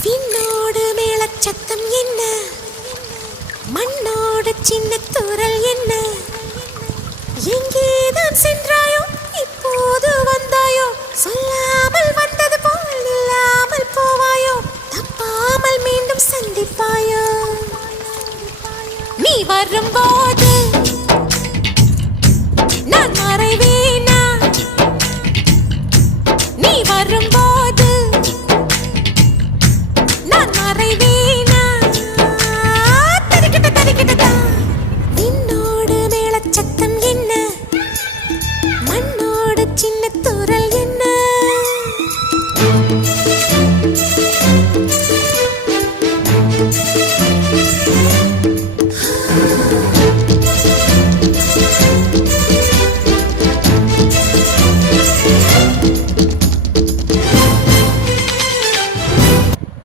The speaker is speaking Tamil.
விண்ணோடு மேளச்சத்தம் என்ன, மண்ணோடு சின்ன தூரல் என்ன, எங்கேதான் சென்றாயோ இப்போது வந்தாயோ, சொல்லாமல் வந்தது போல் இல்லாமல் போவாயோ, தப்பாமல் மீண்டும் சந்திப்பாயோ, நீ வரும்போ